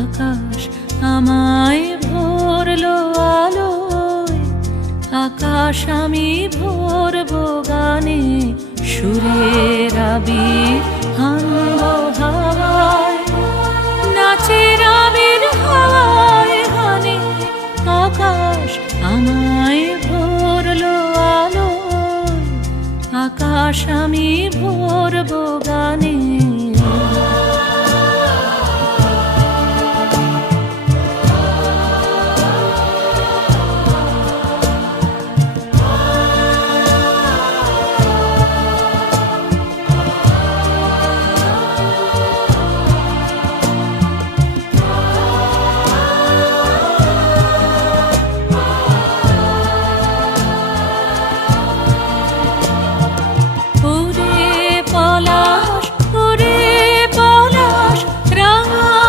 আকাশ আমায় ভরলো আলোয়, আকাশ আমি ভরবো গানে, সুরের আবির আনবো হাওয়ায়, নাচের আবির হাওয়ায় গানে। আকাশ আমায় ভরলো আলোয়, আকাশ আমি ভরবো গানে।